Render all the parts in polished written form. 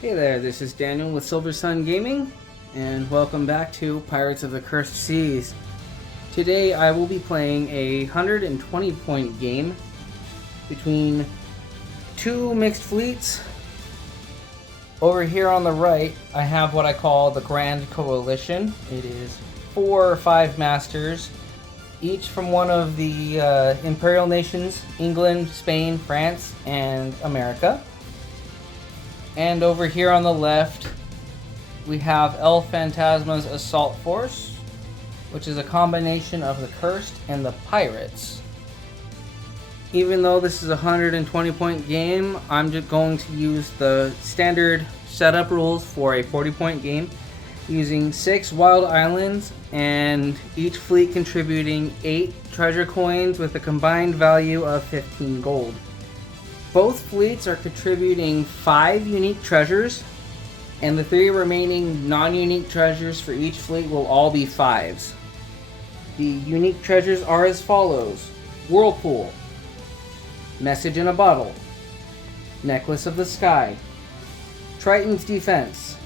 Hey there, this is Daniel with Silver Sun Gaming, and welcome back to Pirates of the Cursed Seas. Today I will be playing a 120 point game between two mixed fleets. Over here on the right, I have what I call the Grand Coalition. It is 4 or 5 masters, each from one of the imperial nations, England, Spain, France, and America. And over here on the left, we have El Fantasma's Assault Force, which is a combination of the Cursed and the Pirates. Even though this is a 120 point game, I'm just going to use the standard setup rules for a 40 point game, using 6 wild islands and each fleet contributing 8 treasure coins with a combined value of 15 gold. Both fleets are contributing 5 unique treasures, and the 3 remaining non-unique treasures for each fleet will all be 5s. The unique treasures are as follows: Whirlpool, Message in a Bottle, Necklace of the Sky, Triton's Defense,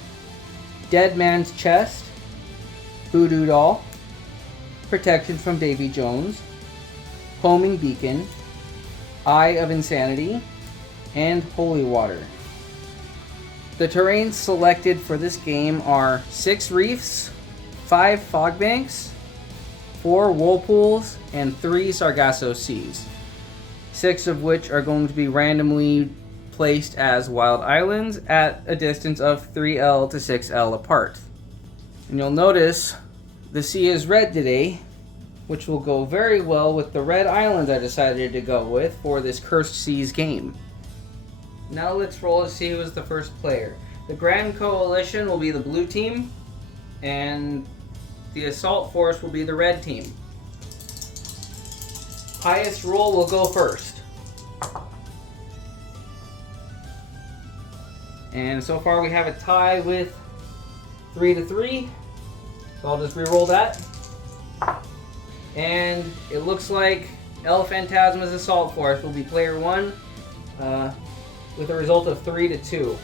Dead Man's Chest, Voodoo Doll, Protection from Davy Jones, Homing Beacon, Eye of Insanity, and Holy Water. The terrains selected for this game are 6 reefs, 5 fog banks, 4 whirlpools, and 3 Sargasso seas. 6 of which are going to be randomly placed as wild islands at a distance of 3L to 6L apart. And you'll notice the sea is red today, which will go very well with the red islands I decided to go with for this Cursed Seas game. Now let's roll to see who is the first player. The Grand Coalition will be the blue team, and the Assault Force will be the red team. Highest roll will go first. And so far we have a tie with 3-3, so I'll just re-roll that. And it looks like El Fantasma's Assault Force will be player 1 with a result of 3-2.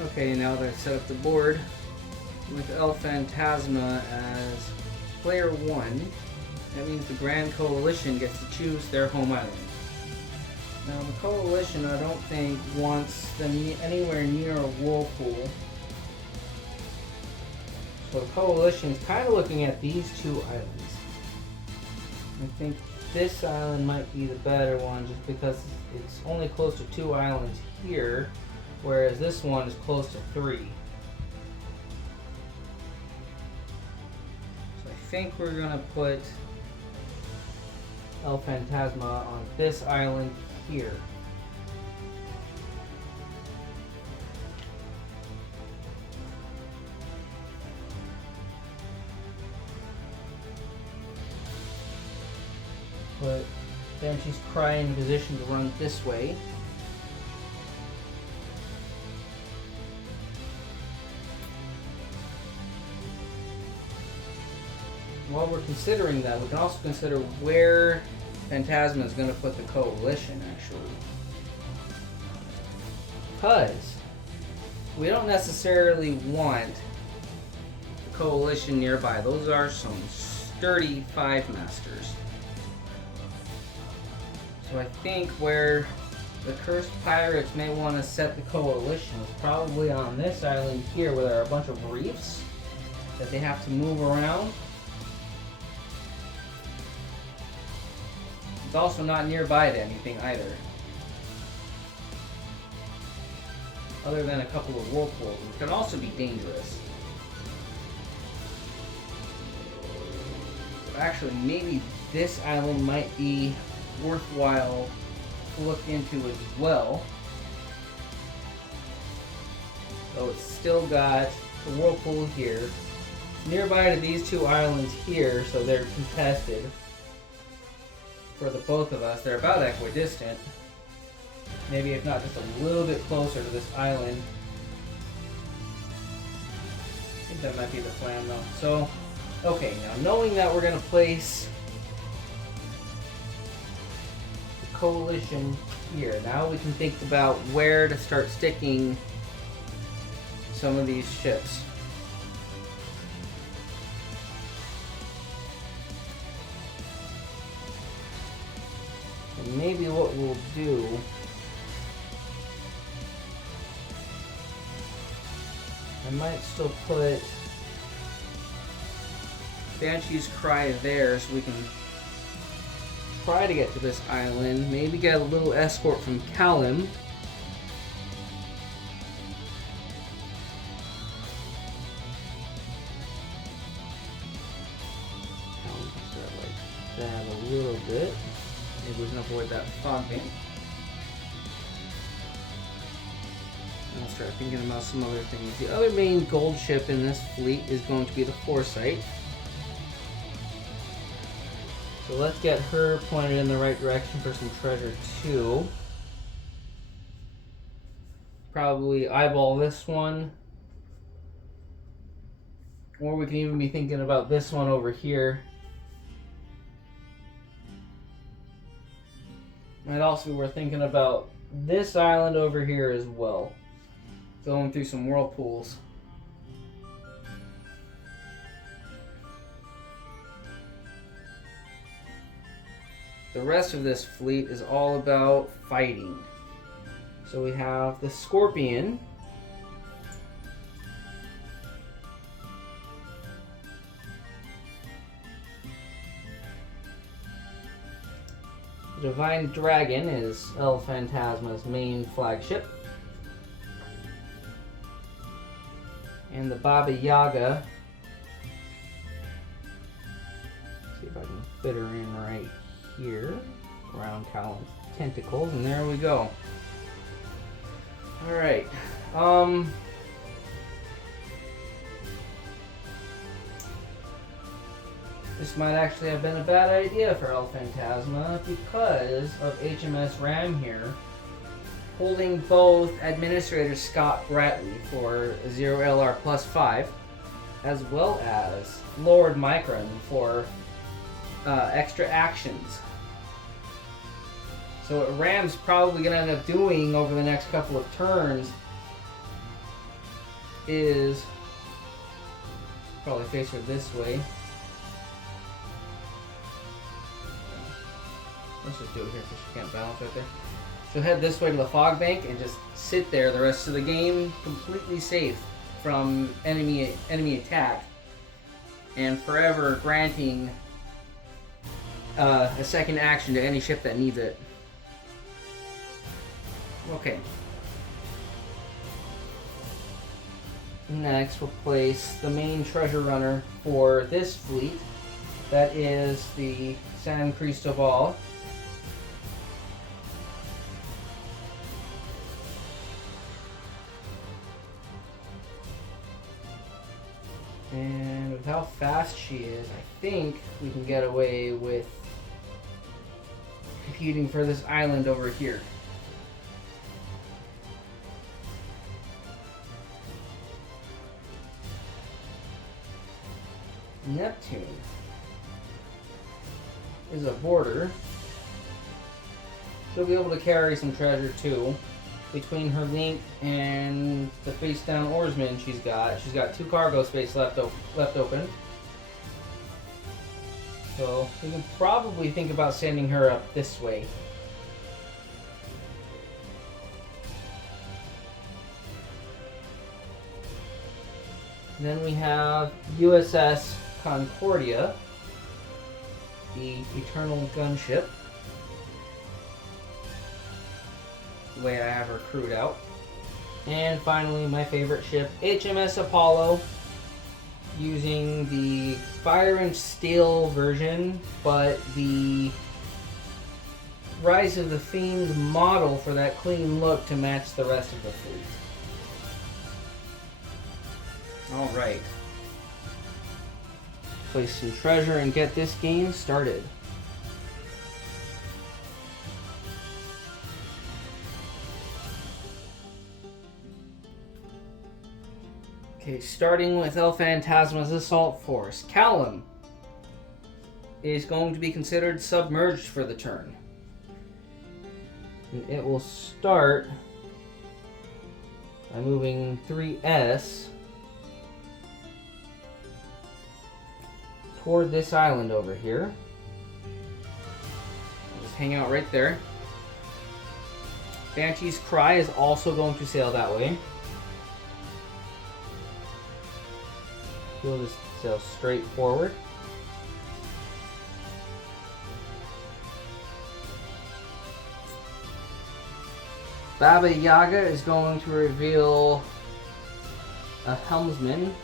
Okay, now that I've set up the board with El Fantasma as player 1, that means the Grand Coalition gets to choose their home island. Now the Coalition, I don't think, wants them anywhere near a whirlpool. So the Coalition's kind of looking at these 2 islands. I think this island might be the better one just because it's only close to 2 islands here, whereas this one is close to 3. So I think we're going to put El Fantasma on this island here. Put Banshee's Cry in position to run this way. While we're considering that, we can also consider where Fantasma is going to put the Coalition, actually. Because we don't necessarily want the Coalition nearby. Those are some sturdy 5 masters. So I think where the cursed pirates may want to set the coalition is probably on this island here where there are a bunch of reefs that they have to move around. It's also not nearby to anything either. Other than a couple of whirlpools, which can also be dangerous. Actually, maybe this island might be worthwhile to look into as well. So it's still got the whirlpool here. Nearby to these two islands here, so they're contested. For the both of us, they're about equidistant. Maybe if not just a little bit closer to this island. I think that might be the plan though. So, okay, now knowing that we're going to place the coalition here, now we can think about where to start sticking some of these ships. So maybe what we'll do I might still put Banshee's Cry there so we can try to get to this island. Maybe get a little escort from Callum. Like that a little bit. Maybe we can avoid that fog bank. I'll start thinking about some other things. The other main gold ship in this fleet is going to be the Foresight. So let's get her pointed in the right direction for some treasure too. Probably eyeball this one. Or we can even be thinking about this one over here. Might also be worth thinking about this island over here as well. Going through some whirlpools. The rest of this fleet is all about fighting. So we have the Scorpion. The Divine Dragon is El Fantasma's main flagship. And the Baba Yaga. Let's see if I can fit her in right here around Callum's tentacles, and there we go. Alright. This might actually have been a bad idea for El Fantasma because of HMS Ram here. Holding both Administrator Scott Bradley for 0 LR plus 5, as well as Lord Micron for extra actions. So what Ram's probably going to end up doing over the next couple of turns is probably face her this way. Let's just do it here so she can't balance right there. She'll head this way to the fog bank and just sit there the rest of the game, completely safe from enemy attack, and forever granting a second action to any ship that needs it. Okay. Next, we'll place the main treasure runner for this fleet. That is the San Cristobal. And with how fast she is, I think we can get away with competing for this island over here. Neptune is a boarder. She'll be able to carry some treasure too. Between her link and the face down oarsman she's got 2 cargo space left open. So we can probably think about sending her up this way. And then we have USS Concordia, the Eternal Gunship. The way I have her crewed out. And finally, my favorite ship, HMS Apollo, using the Fire and Steel version, but the Rise of the Fiend model for that clean look to match the rest of the fleet. Alright. Place some treasure and get this game started. Okay, starting with El Fantasma's assault force. Callum is going to be considered submerged for the turn. And it will start by moving 3S toward this island over here. Just hang out right there. Banshee's Cry is also going to sail that way. He'll just sail straight forward. Baba Yaga is going to reveal a helmsman,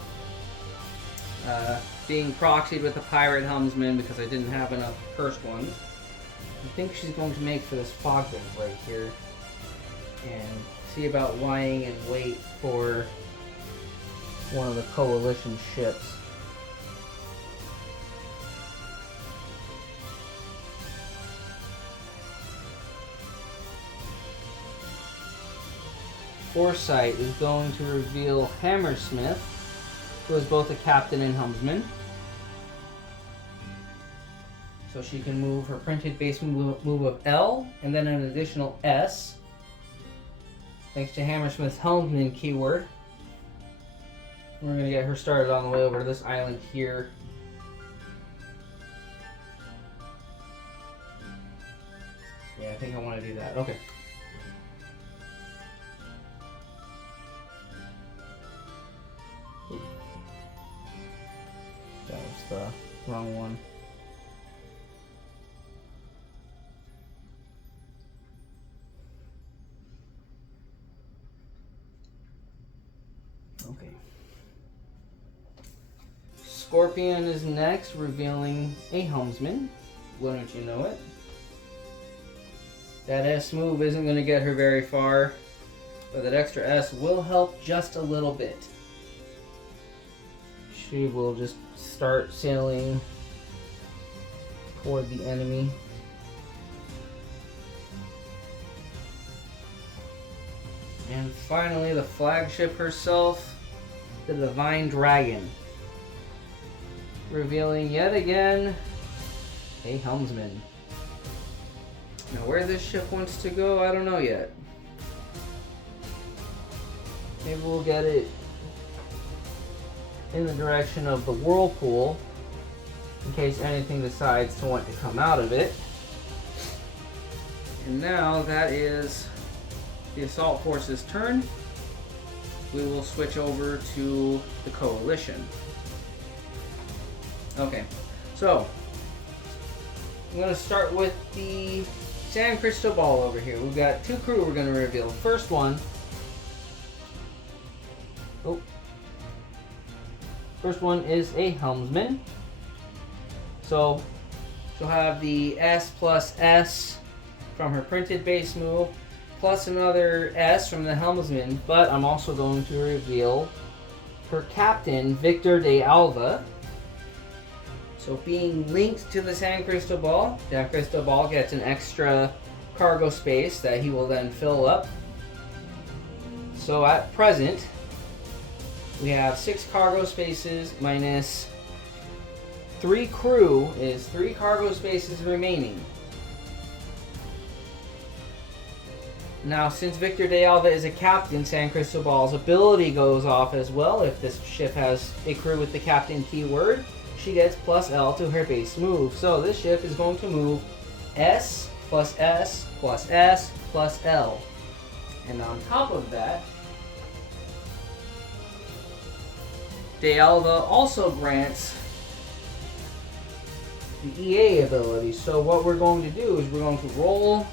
being proxied with a pirate helmsman because I didn't have enough first ones. I think she's going to make for this fog bank right here and see about lying in wait for one of the coalition ships. Foresight is going to reveal Hammersmith, who is both a captain and helmsman. So she can move her printed base move of L and then an additional S, thanks to Hammersmith's helmsman keyword. We're going to get her started on the way over to this island here. Yeah, I think I want to do that. Okay. That was the wrong one. Okay. Scorpion is next, revealing a helmsman. Wouldn't you know it? That S move isn't going to get her very far, but that extra S will help just a little bit. She will just start sailing toward the enemy. And finally, the flagship herself, the Divine Dragon, revealing yet again a helmsman. Now where this ship wants to go, I don't know yet. Maybe we'll get it in the direction of the Whirlpool, in case anything decides to want to come out of it. And now that is the Assault Force's turn. We will switch over to the Coalition. Okay, so I'm going to start with the San Cristobal over here. We've got two crew we're going to reveal. First one, first one is a helmsman. So she'll have the S plus S from her printed base move, plus another S from the helmsman, but I'm also going to reveal her captain, Victor de Alva. So being linked to the San Cristobal gets an extra cargo space that he will then fill up. So at present, we have 6 cargo spaces minus 3 crew is 3 cargo spaces remaining. Now, since Victor de Alva is a captain, San Cristobal's ability goes off as well. If this ship has a crew with the captain keyword, she gets plus L to her base move. So this ship is going to move S plus S plus S plus L. And on top of that, D'Alva also grants the EA ability. So what we're going to do is we're going to roll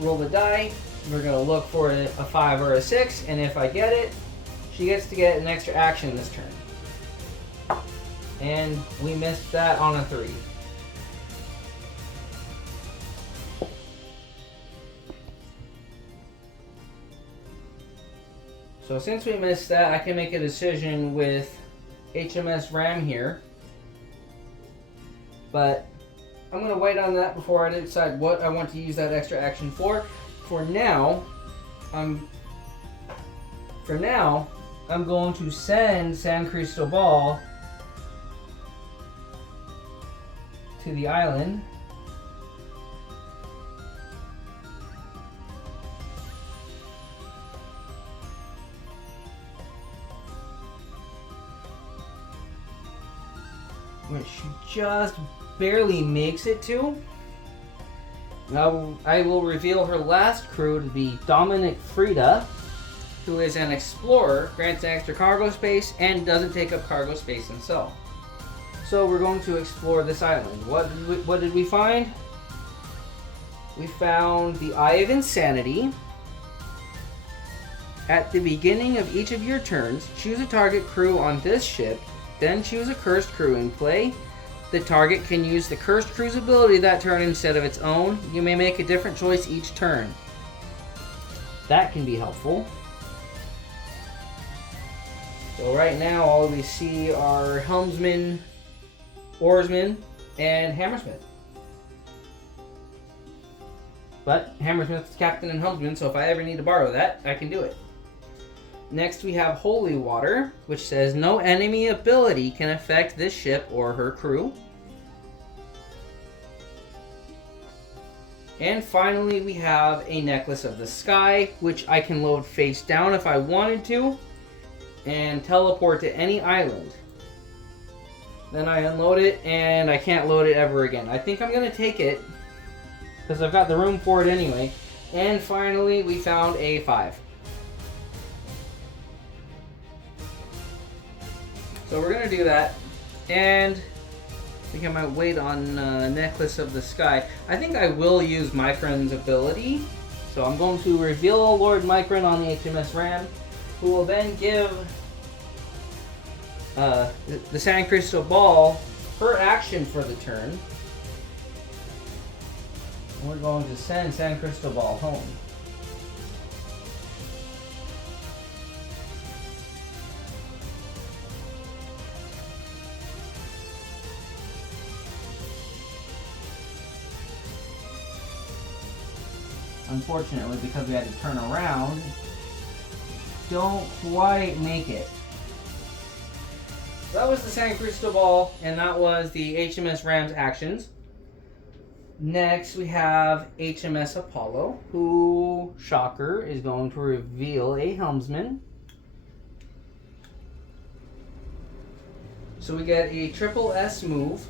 the die. We're going to look for a 5 or a 6, and if I get it, she gets to get an extra action this turn. And we missed that on a 3. So since we missed that, I can make a decision with HMS Ram here. But I'm going to wait on that before I decide what I want to use that extra action for. For now, I'm going to send San Cristobal to the island. Which she just barely makes it to. Now I will reveal her last crew to be Dominic Frida, who is an explorer, grants extra cargo space, and doesn't take up cargo space himself. So we're going to explore this island. What did we find? We found the Eye of Insanity. At the beginning of each of your turns, choose a target crew on this ship, then choose a cursed crew in play. The target can use the cursed crew's ability that turn instead of its own. You may make a different choice each turn. That can be helpful. So right now all we see are helmsman, oarsman, and hammersmith. But hammersmith's captain and helmsman, so if I ever need to borrow that, I can do it. Next we have Holy Water, which says no enemy ability can affect this ship or her crew. And finally we have a Necklace of the Sky, which I can load face down if I wanted to, and teleport to any island. Then I unload it, and I can't load it ever again. I think I'm going to take it, because I've got the room for it anyway. And finally we found a 5. So we're going to do that, and I think I might wait on Necklace of the Sky. I think I will use Micron's ability, so I'm going to reveal Lord Micron on the HMS Ram, who will then give the San Cristobal her action for the turn. We're going to send San Cristobal home. Unfortunately, because we had to turn around, don't quite make it. That was the San Cristobal, and that was the HMS Ram's actions. Next, we have HMS Apollo, who, shocker, is going to reveal a helmsman. So we get a triple S move.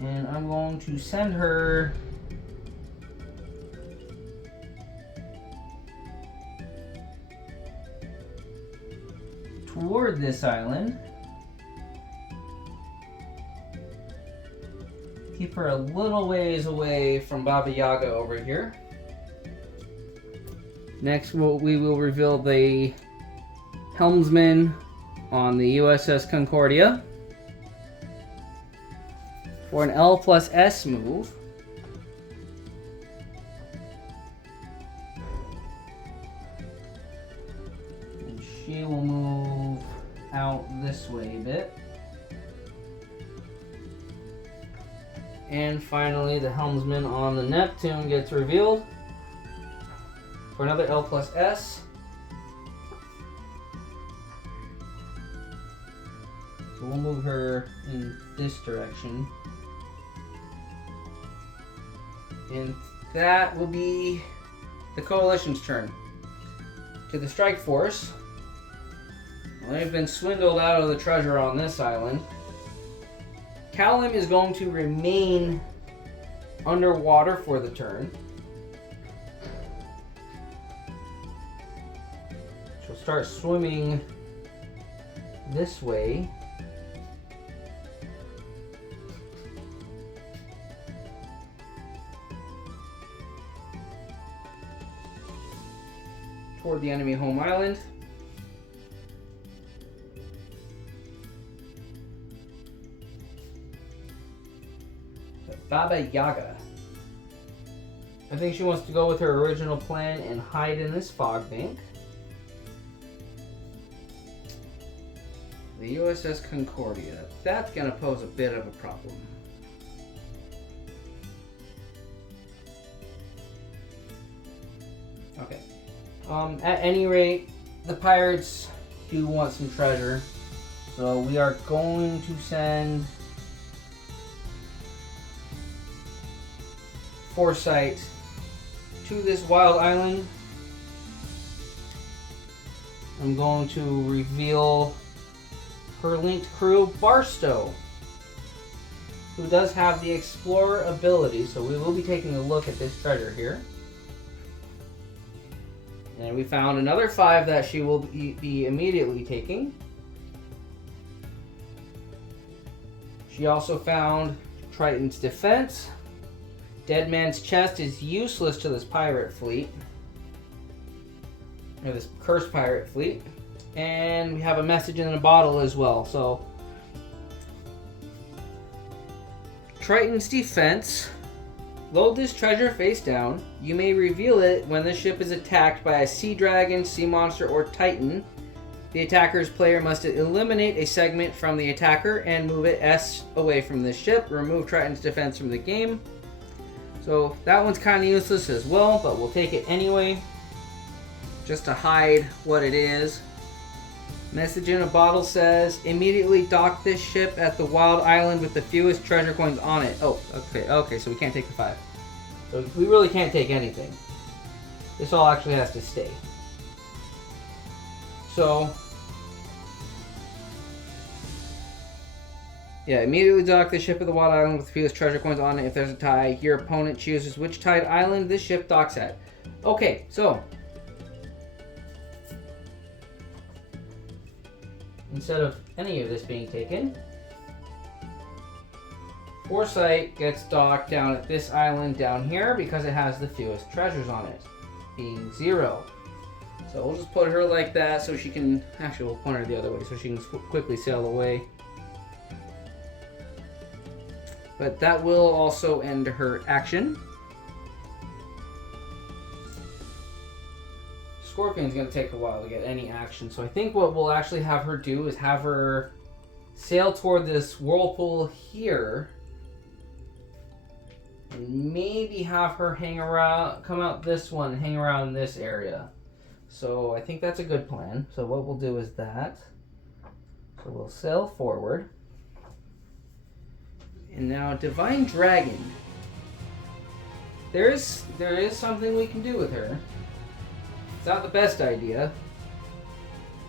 And I'm going to send her toward this island. Keep her a little ways away from Baba Yaga over here. Next, we will reveal the helmsman on the USS Concordia for an L+S move. And she will move out this way a bit. And finally, the helmsman on the Neptune gets revealed for another L+S. So we'll move her in this direction. And that will be the Coalition's turn. To the Strike Force. Well, they've been swindled out of the treasure on this island. Callum is going to remain underwater for the turn. start swimming this way. Toward the enemy home island. Baba Yaga. I think she wants to go with her original plan and hide in this fog bank. The USS Concordia. That's going to pose a bit of a problem. Okay. At any rate, the pirates do want some treasure. So we are going to send Foresight to this wild island. I'm going to reveal her linked crew, Barstow, who does have the Explorer ability, so we will be taking a look at this treasure here. And we found another 5 that she will be immediately taking. She also found Triton's Defense. Dead Man's Chest is useless to this pirate fleet. Or this cursed pirate fleet. And we have a message in a bottle as well. So, Triton's Defense. Load this treasure face down. You may reveal it when the ship is attacked by a sea dragon, sea monster, or titan. The attacker's player must eliminate a segment from the attacker and move it S away from the ship. Remove Triton's Defense from the game. So that one's kind of useless as well, but we'll take it anyway, just to hide what it is. Message in a bottle says, immediately dock this ship at the wild island with the fewest treasure coins on it. Oh, okay, so we can't take the 5. So we really can't take anything. This all actually has to stay. So, yeah, immediately dock the ship at the wild island with the fewest treasure coins on it. If there's a tie, your opponent chooses which tied island this ship docks at. Okay, so instead of any of this being taken, Foresight gets docked down at this island down here because it has the fewest treasures on it, being 0. So we'll just put her like that so she can, actually we'll point her the other way so she can quickly sail away. But that will also end her action. Scorpion's going to take a while to get any action, so I think what we'll actually have her do is have her sail toward this whirlpool here, and maybe have her hang around, come out this one, hang around this area. So I think that's a good plan. So what we'll do is that. So we'll sail forward. And now Divine Dragon. There is something we can do with her. It's not the best idea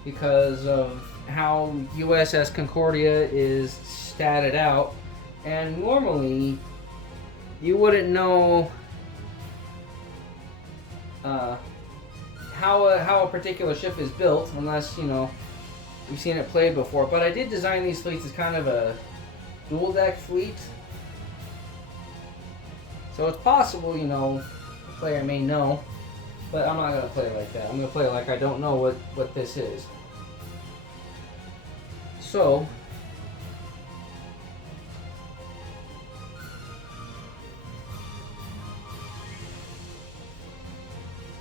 because of how USS Concordia is statted out, and normally you wouldn't know how a particular ship is built unless you've seen it played before. But I did design these fleets as kind of a dual deck fleet, so it's possible the player may know. But I'm not going to play it like that. I'm going to play it like I don't know what this is. So,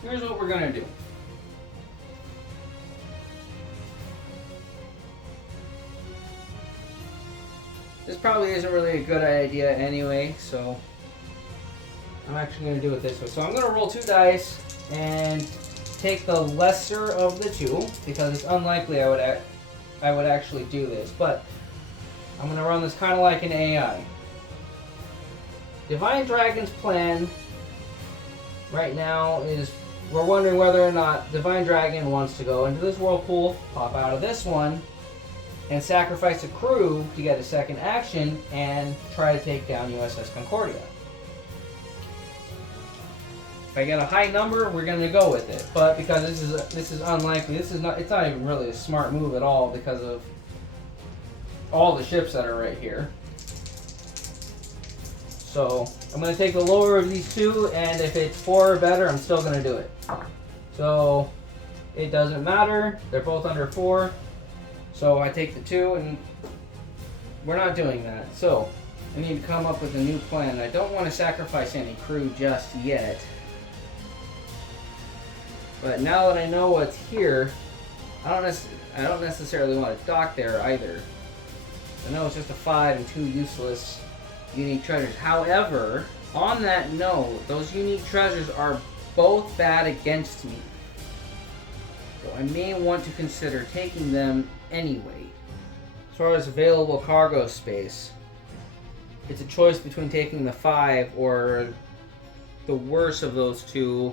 here's what we're going to do. This probably isn't really a good idea anyway, so I'm actually going to do it this way. So I'm going to roll 2 dice and take the lesser of the 2 because it's unlikely I would actually do this, but I'm going to run this kind of like an AI. Divine Dragon's plan right now is we're wondering whether or not Divine Dragon wants to go into this whirlpool, pop out of this one, and sacrifice a crew to get a second action and try to take down USS Concordia. I get a high number, we're gonna go with it. But because this is unlikely, it's not even really a smart move at all because of all the ships that are right here. So I'm gonna take the lower of these two, and if it's 4 or better, I'm still gonna do it. So it doesn't matter, they're both under 4. So I take the 2, and we're not doing that. So I need to come up with a new plan. I don't want to sacrifice any crew just yet. But now that I know what's here, I don't necessarily want to dock there either. I know it's just a 5 and 2 useless unique treasures. However, on that note, those unique treasures are both bad against me. So I may want to consider taking them anyway. As far as available cargo space, it's a choice between taking the 5 or the worst of those 2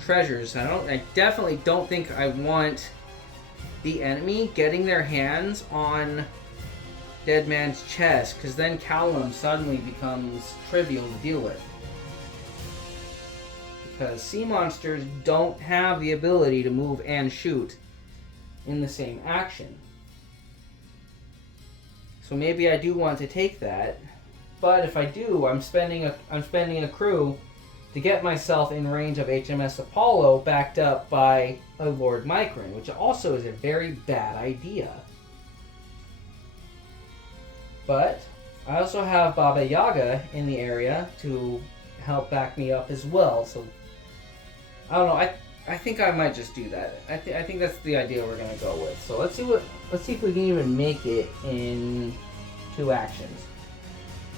treasures. I definitely don't think I want the enemy getting their hands on Dead Man's chest, because then Callum suddenly becomes trivial to deal with. Because sea monsters don't have the ability to move and shoot in the same action. So maybe I do want to take that, but if I do, I'm spending a crew to get myself in range of HMS Apollo, backed up by a Lord Micron, which also is a very bad idea. But I also have Baba Yaga in the area to help back me up as well. So I don't know. I think I might just do that. I think that's the idea we're gonna go with. So let's see if we can even make it in 2 actions.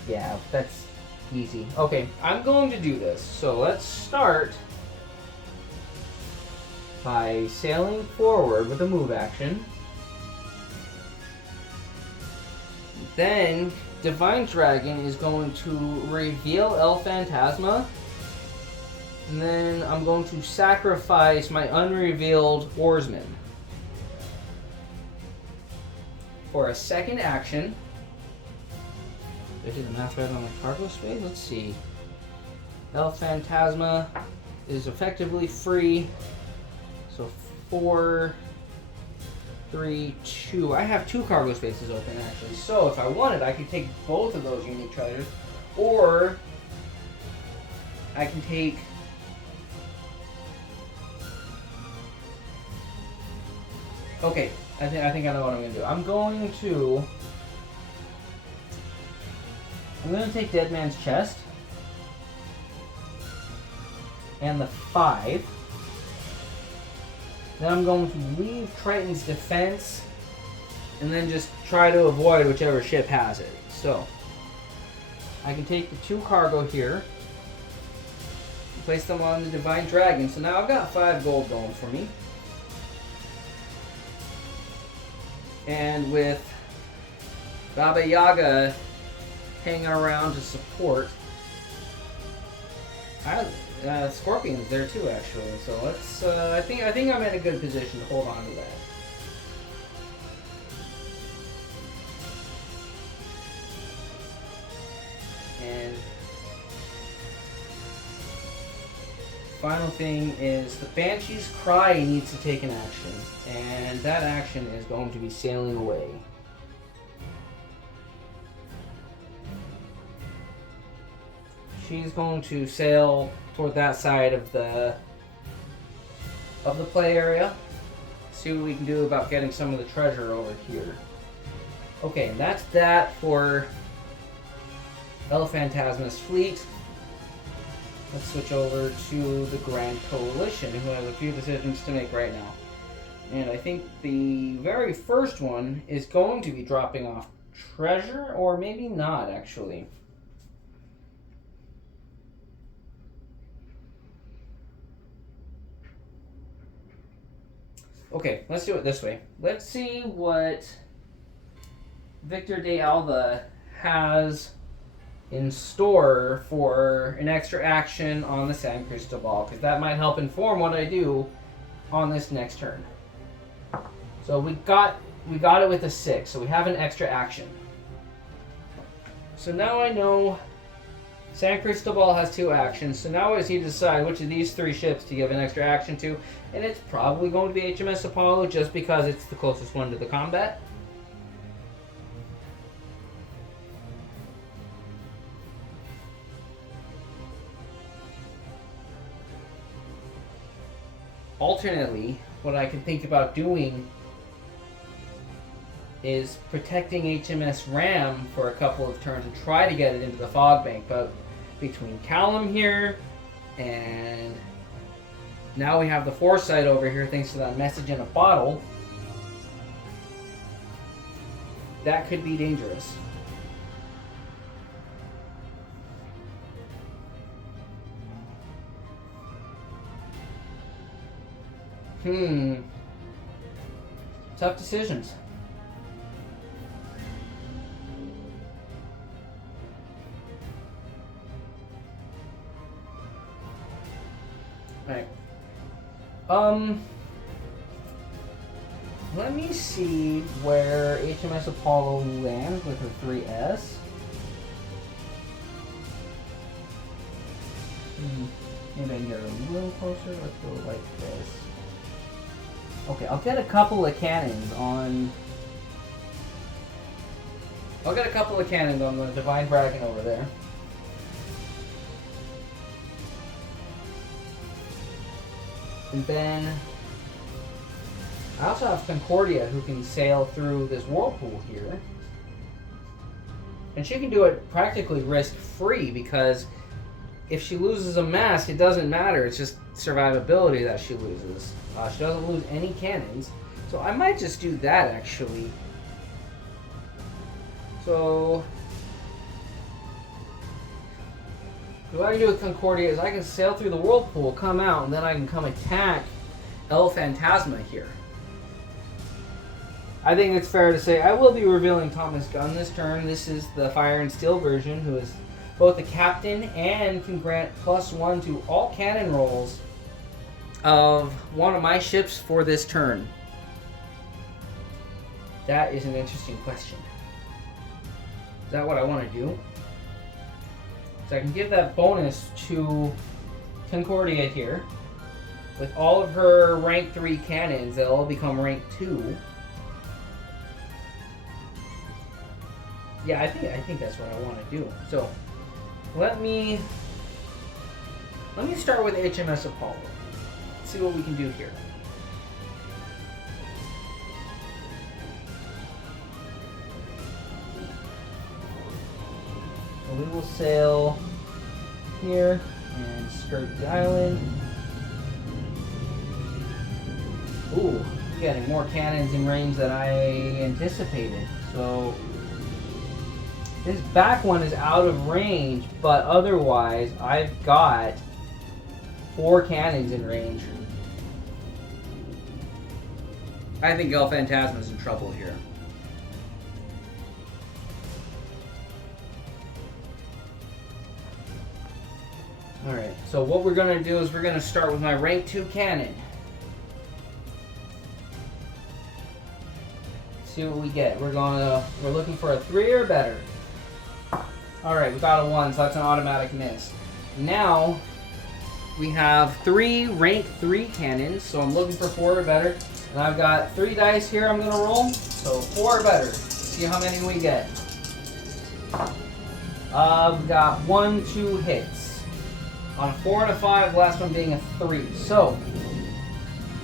Yeah, that's easy. Okay, I'm going to do this. So let's start by sailing forward with a move action. Then Divine Dragon is going to reveal El Fantasma. And then I'm going to sacrifice my unrevealed Oarsman. For a second action. Did I do the math right on the cargo space? Let's see. El Fantasma is effectively free. So 4, 3, 2. I have 2 cargo spaces open actually. So if I wanted, I could take both of those unique treasures, or I can take Okay, I think I know what I'm gonna do. I'm going to take Dead Man's Chest and the 5. Then I'm going to leave Triton's Defense and then just try to avoid whichever ship has it. So I can take the 2 cargo here, place them on the Divine Dragon. So now I've got 5 gold going for me. And with Baba Yaga hanging around to support, Scorpion's there too, actually. So let's. I think I'm in a good position to hold on to that. And final thing is the Banshee's Cry needs to take an action, and that action is going to be sailing away. She's going to sail toward that side of the play area. See what we can do about getting some of the treasure over here. Okay, and that's that for El Fantasma's fleet. Let's switch over to the Grand Coalition, who has a few decisions to make right now. And I think the very first one is going to be dropping off treasure, or maybe not, actually. Okay, let's do it this way. Let's see what Victor de Alva has in store for an extra action on the Sand Crystal Ball, because that might help inform what I do on this next turn. So we got it with a 6, so we have an extra action. So now I know Sand Cristobal has 2 actions, so now I just need to decide which of these 3 ships to give an extra action to, and it's probably going to be HMS Apollo just because it's the closest one to the combat. Alternately, what I can think about doing is protecting HMS Ram for a couple of turns and try to get it into the fog bank, but between Callum here and now we have the Foresight over here thanks to that message in a bottle, that could be dangerous. Tough decisions. Right. Let me see where HMS Apollo lands with her 3S. Maybe I can get her a little closer. Let's go like this. Okay, I'll get a couple of cannons on... I'll get a couple of cannons on the Divine Dragon over there. And then I also have Concordia who can sail through this whirlpool here. And she can do it practically risk-free because if she loses a mast, it doesn't matter. It's just survivability that she loses. She doesn't lose any cannons. So I might just do that actually. So what I can do with Concordia is I can sail through the whirlpool, come out, and then I can come attack El Fantasma here. I think it's fair to say I will be revealing Thomas Gunn this turn. This is the Fire and Steel version, who is both a captain and can grant +1 to all cannon rolls of one of my ships for this turn. That is an interesting question. Is that what I want to do? So I can give that bonus to Concordia here. With all of her rank 3 cannons, they'll all become rank 2. Yeah, I think that's what I want to do. So let me start with HMS Apollo. Let's see what we can do here. So we will sail here and skirt the island. Ooh, getting more cannons in range than I anticipated. So this back one is out of range, but otherwise I've got 4 cannons in range. I think El Fantasma's in trouble here. Alright, so what we're going to do is we're going to start with my rank 2 cannon. See what we get. We're looking for a 3 or better. Alright, we got a 1, so that's an automatic miss. Now we have 3 rank 3 cannons, so I'm looking for 4 or better. And I've got 3 dice here I'm going to roll, so 4 or better. See how many we get. I've got 1, 2 hits. On a 4 and a 5, the last one being a 3. So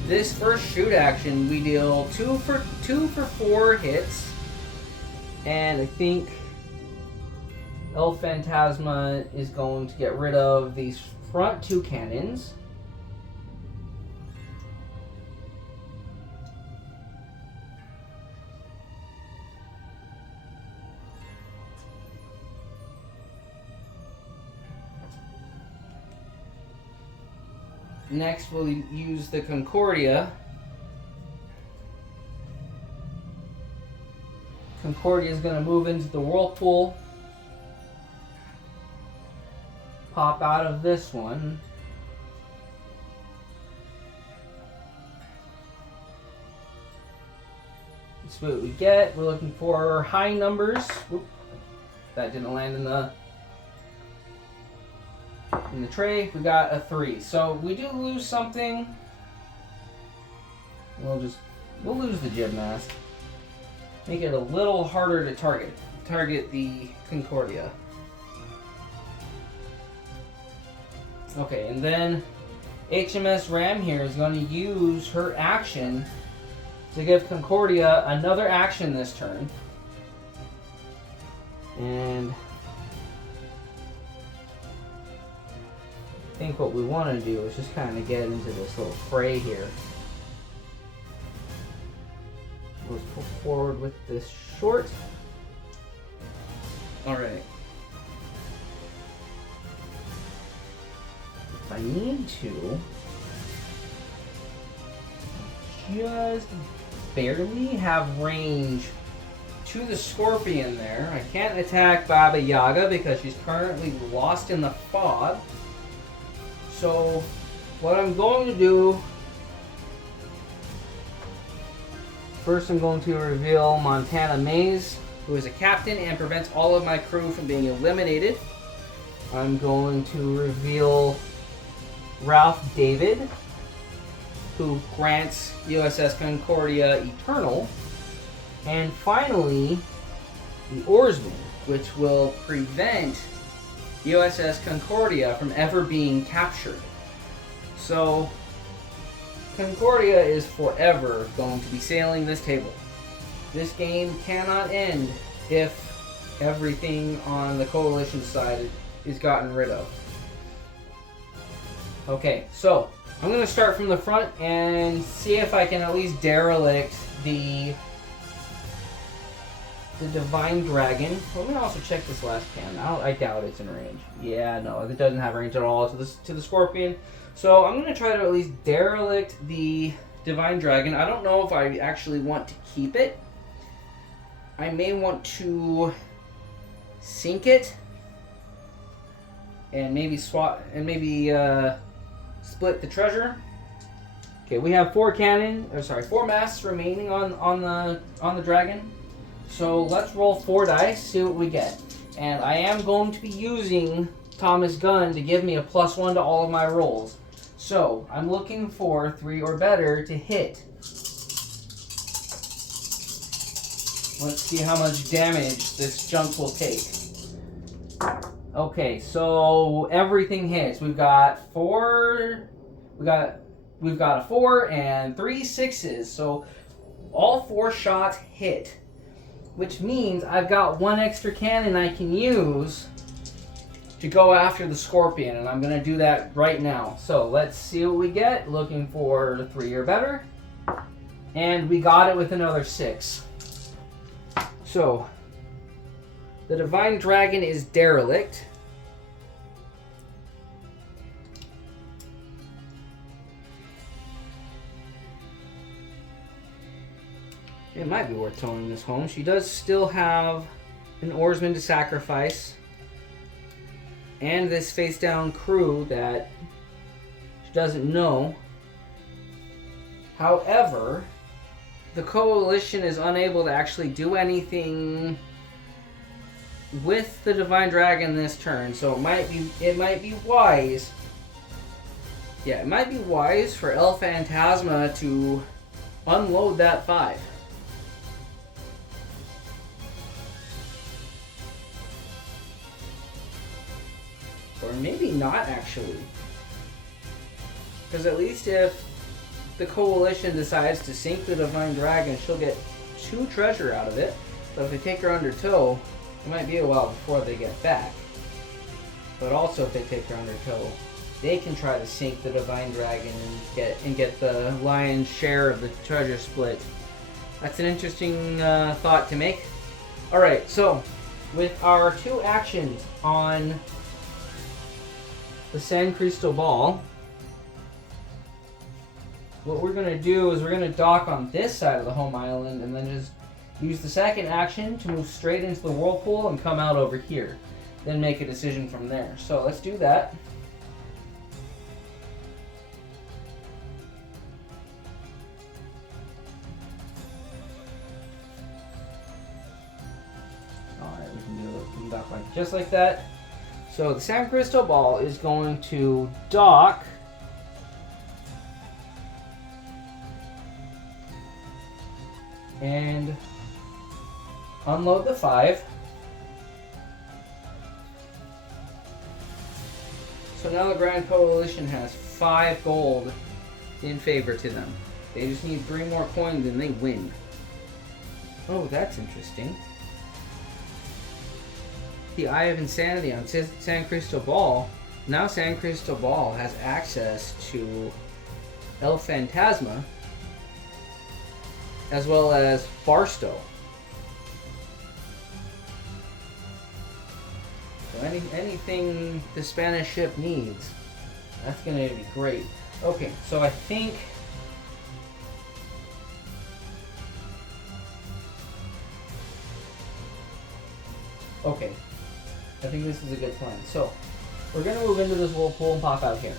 this first shoot action, we deal 2 for 4 hits. And I think El Fantasma is going to get rid of these front 2 cannons. Next, we'll use the Concordia. Concordia is going to move into the whirlpool. Pop out of this one. That's what we get. We're looking for high numbers. Oop, that didn't land in the in the tray. We got a 3. So we do lose something. We'll lose the jib mast. Make it a little harder to target the Concordia. Okay, and then HMS Ram here is going to use her action to give Concordia another action this turn. And I think what we want to do is just kind of get into this little fray here. Let's pull forward with this short. Alright. If I need to, just barely have range to the Scorpion there. I can't attack Baba Yaga because she's currently lost in the fog. So what I'm going to do, first I'm going to reveal Montana Maze, who is a captain and prevents all of my crew from being eliminated. I'm going to reveal Ralph David, who grants USS Concordia Eternal. And finally, the Oarsman, which will prevent USS Concordia from ever being captured. So, Concordia is forever going to be sailing this table. This game cannot end if everything on the Coalition side is gotten rid of. Okay, so I'm going to start from the front and see if I can at least derelict the Divine Dragon. Let me also check this last cannon. I doubt it's in range. Yeah, no, it doesn't have range at all to the Scorpion. So I'm going to try to at least derelict the Divine Dragon. I don't know if I actually want to keep it. I may want to sink it and maybe swap and maybe split the treasure. Okay, we have 4 masts remaining on the dragon. So let's roll 4 dice, see what we get. And I am going to be using Thomas Gunn to give me a +1 to all of my rolls. So I'm looking for 3 or better to hit. Let's see how much damage this junk will take. Okay, so everything hits. We've got a 4 and 3 6s. So all 4 shots hit, which means I've got 1 extra cannon I can use to go after the Scorpion, and I'm going to do that right now. So let's see what we get. Looking for 3 or better, and we got it with another 6. So the Divine Dragon is derelict. It might be worth towing this home. She does still have an oarsman to sacrifice, and this face-down crew that she doesn't know. However, the Coalition is unable to actually do anything with the Divine Dragon this turn, so it might be wise. Yeah, it might be wise for El Fantasma to unload that 5. Or maybe not, actually. Because at least if the Coalition decides to sink the Divine Dragon, she'll get 2 treasure out of it. But if they take her under tow, it might be a while before they get back. But also if they take her under tow, they can try to sink the Divine Dragon and get the lion's share of the treasure split. That's an interesting thought to make. Alright, so with our 2 actions on the San Cristobal, what we're going to do is we're going to dock on this side of the home island and then just use the second action to move straight into the whirlpool and come out over here. Then make a decision from there. So let's do that. Alright, we can dock like just like that. So the Sand Crystal Ball is going to dock and unload the 5. So now the Grand Coalition has 5 gold in favor to them. They just need 3 more coins and they win. Oh, that's interesting. The Eye of Insanity on Sand Crystal Ball. Now Sand Crystal Ball has access to El Fantasma as well as Barstow. So anything the Spanish ship needs, that's going to be great. Okay, so I think this is a good plan. So we're going to move into this whirlpool and pop out here.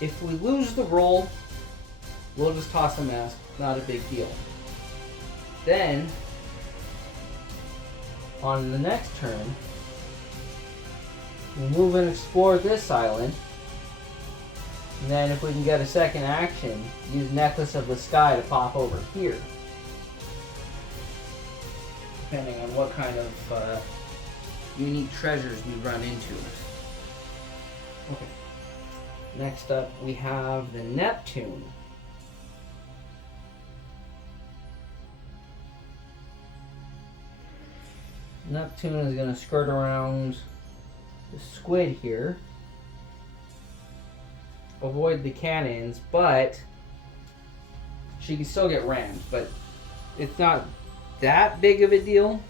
If we lose the roll, we'll just toss the mask. Not a big deal. Then, on the next turn, we'll move and explore this island. And then if we can get a second action, use Necklace of the Sky to pop over here. Depending on what kind of unique treasures we run into. Okay. Next up, we have the Neptune. Neptune is going to skirt around the squid here. Avoid the cannons, but she can still get rammed, but it's not that big of a deal.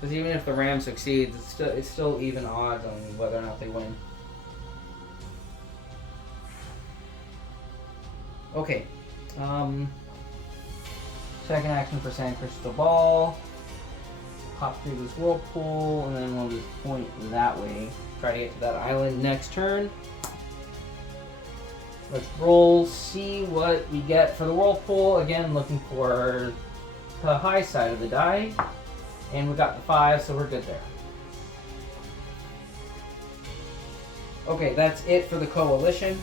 Because even if the ram succeeds, it's still even odds on whether or not they win. Okay. Second action for Sand Crystal Ball. Pop through this whirlpool, and then we'll just point that way. Try to get to that island next turn. Let's roll, see what we get for the whirlpool. Again, looking for the high side of the die. And we got the 5, so we're good there. Okay, that's it for the coalition.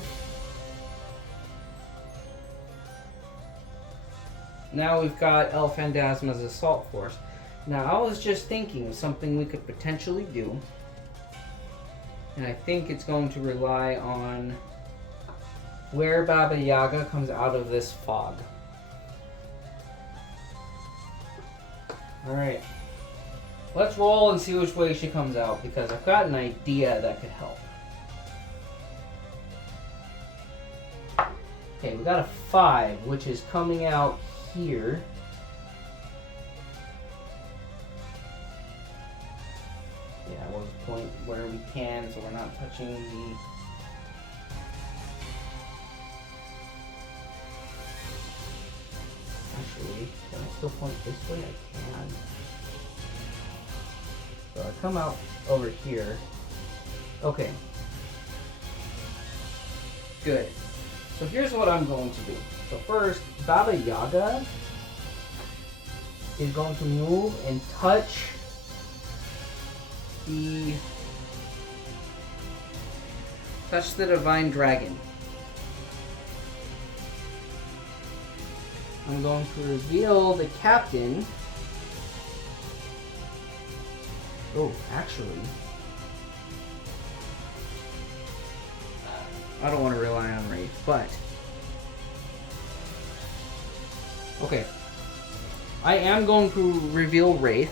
Now we've got El Fantasma's assault force. Now I was just thinking of something we could potentially do. And I think it's going to rely on where Baba Yaga comes out of this fog. Alright. Let's roll and see which way she comes out, because I've got an idea that could help. Okay, we got a 5, which is coming out here. Yeah, we'll just point where we can so we're not touching the... Actually, can I still point this way? I can. So I come out over here. Okay. Good. So here's what I'm going to do. So first, Baba Yaga is going to move and touch the Divine Dragon. I'm going to reveal the captain. Oh, actually, I don't want to rely on Wraith, but okay. I am going to reveal Wraith,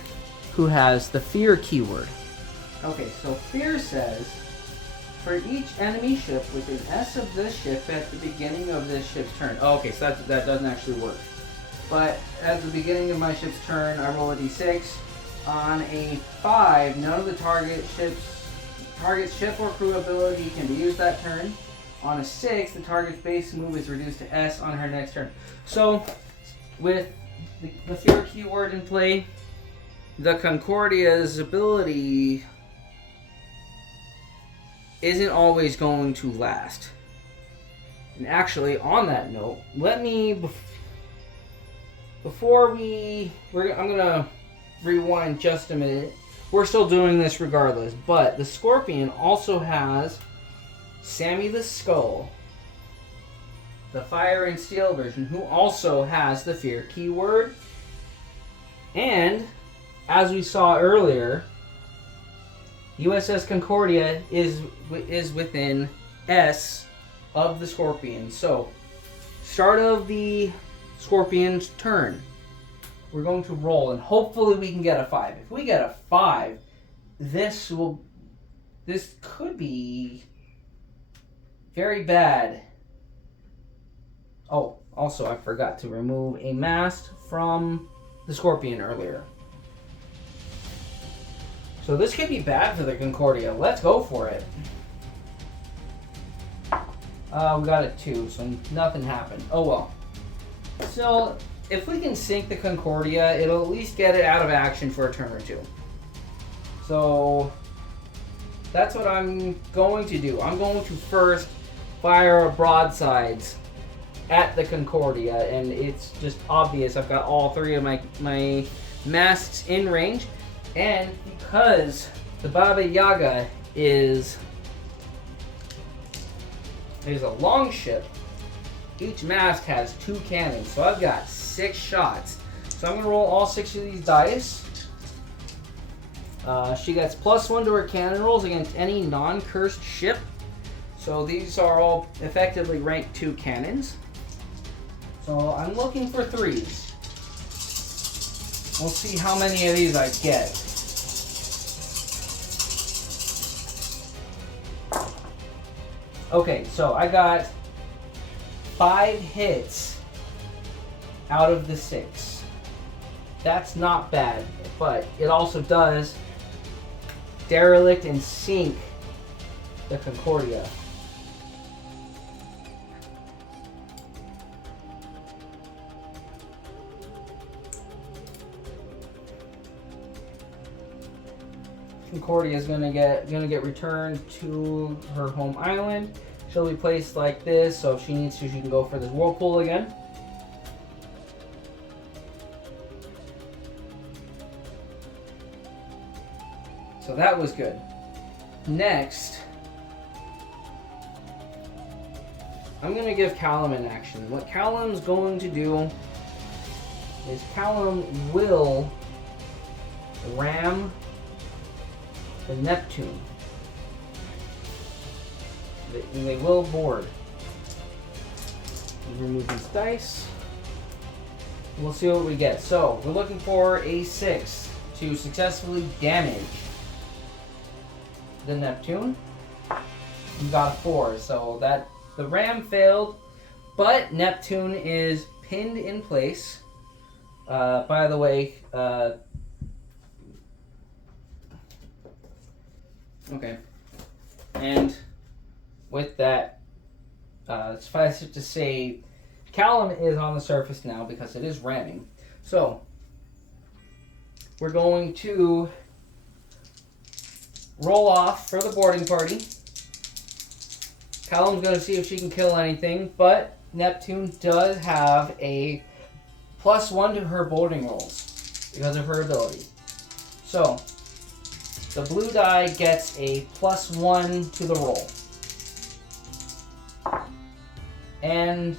who has the Fear keyword. Okay, so Fear says, for each enemy ship with an S of this ship at the beginning of this ship's turn. Oh, okay, so that doesn't actually work. But at the beginning of my ship's turn, I roll a d6. On a 5, none of the target ship or crew ability can be used that turn. On a 6, the target's base move is reduced to S on her next turn. So, with the Fear keyword in play, the Concordia's ability, isn't always going to last. And actually, on that note, let me I'm gonna rewind just a minute. We're still doing this regardless, but the Scorpion also has Sammy the Skull, the Fire and Steel version, who also has the Fear keyword. And, as we saw earlier, USS Concordia is within S of the Scorpion. So, start of the Scorpion's turn. We're going to roll, and hopefully we can get a 5. If we get a 5, this could be very bad. Oh, also I forgot to remove a mast from the Scorpion earlier. So this could be bad for the Concordia. Let's go for it. We got a 2, so nothing happened. Oh well. So, if we can sink the Concordia, it'll at least get it out of action for a turn or 2. So, that's what I'm going to do. I'm going to first fire broadsides at the Concordia, and it's just obvious. I've got all 3 of my masts in range, and because the Baba Yaga is a long ship, each mast has 2 cannons, so I've got 6 shots. So I'm going to roll all 6 of these dice. She gets +1 to her cannon rolls against any non-cursed ship. So these are all effectively ranked 2 cannons. So I'm looking for 3s. We'll see how many of these I get. Okay, so I got 5 hits out of the 6. That's not bad, but it also does derelict and sink the Concordia. Concordia is gonna get returned to her home island. She'll be placed like this, so if she needs to, she can go for this whirlpool again. So that was good. Next, I'm going to give Callum an action. What Callum's going to do is Callum will ram the Neptune. And they will board. Remove these dice. We'll see what we get. So, we're looking for a 6 to successfully damage the Neptune. You got a 4, so that the ram failed, but Neptune is pinned in place. By the way, okay, and with that, suffice it to say, Callum is on the surface now because it is ramming. So we're going to roll off for the boarding party. Callum's going to see if she can kill anything, but Neptune does have a +1 to her boarding rolls because of her ability. So, the blue die gets a +1 to the roll. And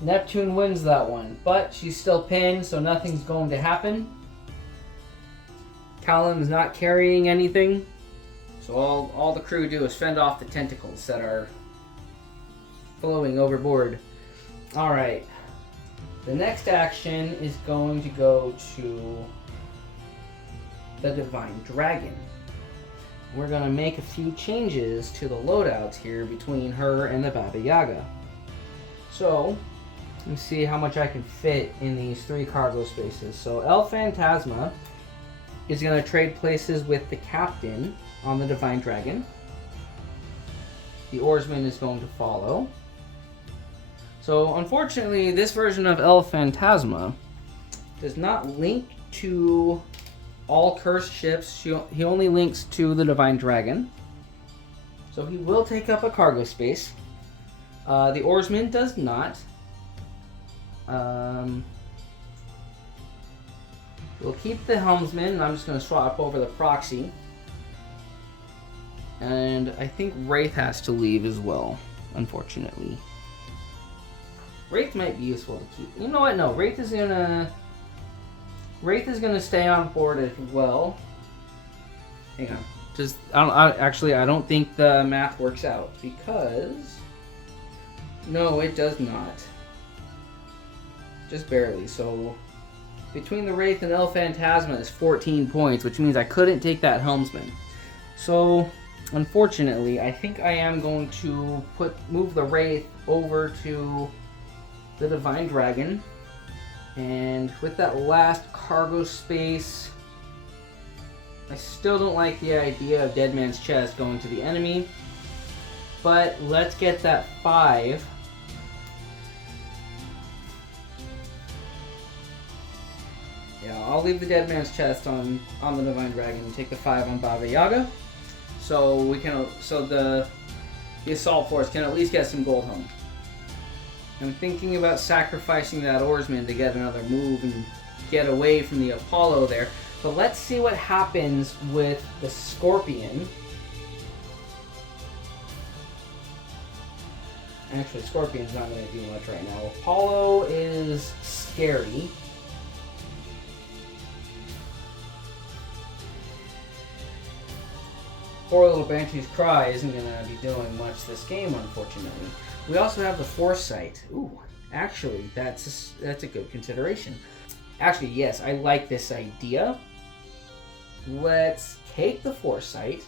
Neptune wins that one, but she's still pinned, so nothing's going to happen. Callum's not carrying anything. So all the crew do is fend off the tentacles that are flowing overboard. Alright. The next action is going to go to the Divine Dragon. We're going to make a few changes to the loadouts here between her and the Baba Yaga. So, let me see how much I can fit in these 3 cargo spaces. So El Fantasma is going to trade places with the captain on the Divine Dragon. The oarsman is going to follow. So unfortunately, this version of El Fantasma does not link to all cursed ships. He only links to the Divine Dragon. So he will take up a cargo space. The oarsman does not. We'll keep the helmsman. I'm just going to swap over the proxy. And I think Wraith has to leave as well, unfortunately. Wraith might be useful to keep. You know what? No, Wraith is gonna stay on board as well. Hang on. I don't think the math works out because no, it does not. Just barely. So between the Wraith and El Fantasma is 14 points, which means I couldn't take that helmsman. So unfortunately, I think I am going to move the Wraith over to the Divine Dragon, and with that last cargo space, I still don't like the idea of Dead Man's Chest going to the enemy, but let's get that 5. Yeah, I'll leave the Dead Man's Chest on the Divine Dragon and take the 5 on Baba Yaga, so the Assault Force can at least get some gold home. I'm thinking about sacrificing that oarsman to get another move and get away from the Apollo there. But let's see what happens with the Scorpion. Actually, Scorpion's not going to do much right now. Apollo is scary. Poor little Banshee's Cry isn't going to be doing much this game, unfortunately. We also have the Foresight. Ooh, actually, that's a good consideration. Actually, yes, I like this idea. Let's take the Foresight.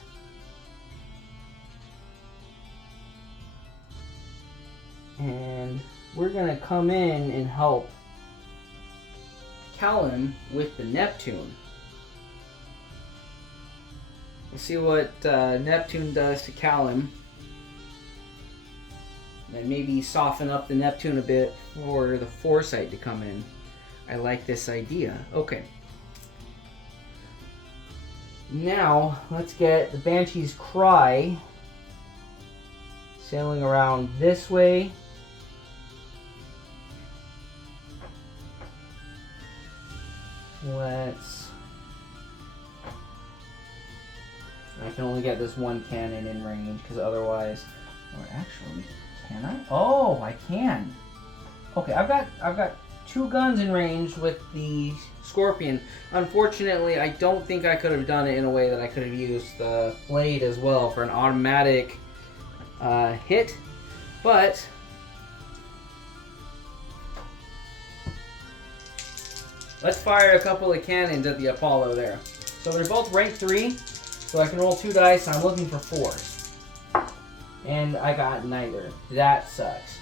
And we're going to come in and help Callum with the Neptune. We'll see what Neptune does to Callum. And maybe soften up the Neptune a bit for the Foresight to come in. I like this idea. Okay. Now, let's get the Banshee's Cry sailing around this way. I can only get this one cannon in range because otherwise, or actually, can I? Oh, I can. Okay, I've got 2 guns in range with the Scorpion. Unfortunately, I don't think I could have done it in a way that I could have used the blade as well for an automatic hit, but let's fire a couple of cannons at the Apollo there. So they're both rank 3, so I can roll 2 dice. I'm looking for 4s. And I got neither. That sucks.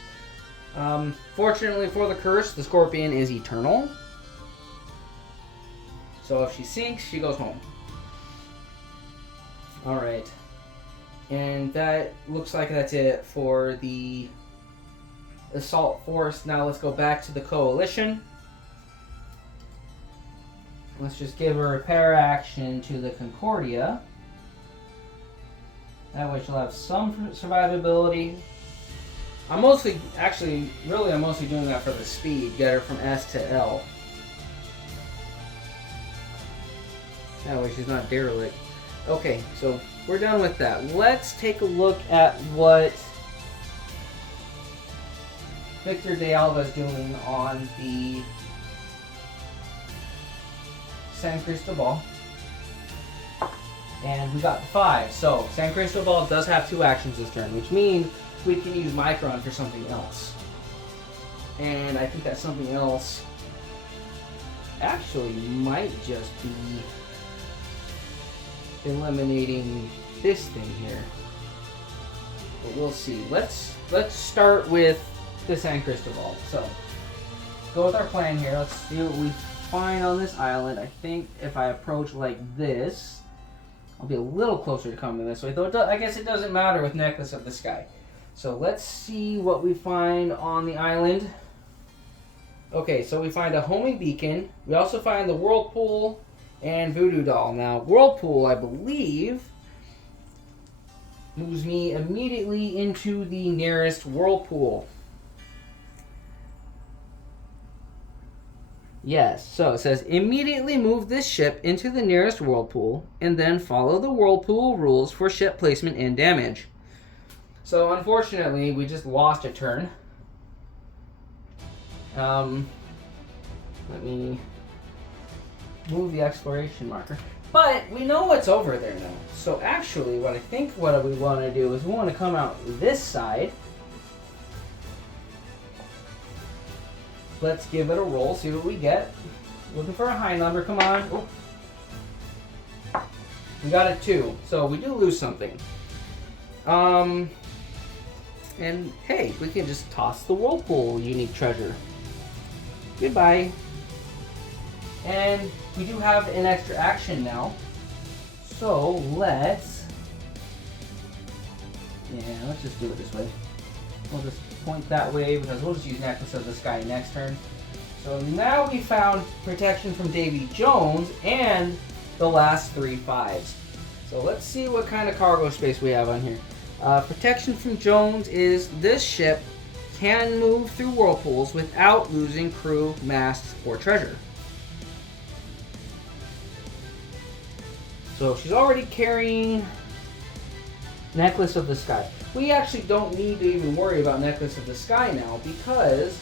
Fortunately for the curse, the Scorpion is eternal. So if she sinks, she goes home. Alright. And that looks like that's it for the Assault Force. Now let's go back to the Coalition. Let's just give a repair action to the Concordia. That way she'll have some survivability. I'm mostly doing that for the speed. Get her from S to L. That way she's not derelict. Okay, so we're done with that. Let's take a look at what Victor de Alva's doing on the San Cristobal. And we got 5. So San Cristobal does have 2 actions this turn, which means we can use Micron for something else. And I think that something else actually might just be eliminating this thing here. But we'll see. Let's start with the San Cristobal. So go with our plan here. Let's see what we find on this island. I think if I approach like this, I'll be a little closer to coming this way, though I guess it doesn't matter with Necklace of the Sky. So let's see what we find on the island. Okay, so we find a homing beacon. We also find the Whirlpool and Voodoo Doll. Now, Whirlpool, I believe, moves me immediately into the nearest whirlpool. Yes, so it says immediately move this ship into the nearest whirlpool and then follow the whirlpool rules for ship placement and damage. So unfortunately, we just lost a turn. Let me move the exploration marker. But we know what's over there now. So actually, what we want to do is we want to come out this side. Let's give it a roll, see what we get. Looking for a high number, come on. Oh. We got a 2, so we do lose something. And hey, we can just toss the whirlpool unique treasure. Goodbye. And we do have an extra action now. So let's just do it this way. We'll just point that way because we'll just use Necklace of the Sky next turn. So now we found protection from Davy Jones and the last 3 5s. So let's see what kind of cargo space we have on here. Protection from Jones is this ship can move through whirlpools without losing crew, masts, or treasure. So she's already carrying Necklace of the Sky. We actually don't need to even worry about Necklace of the Sky now because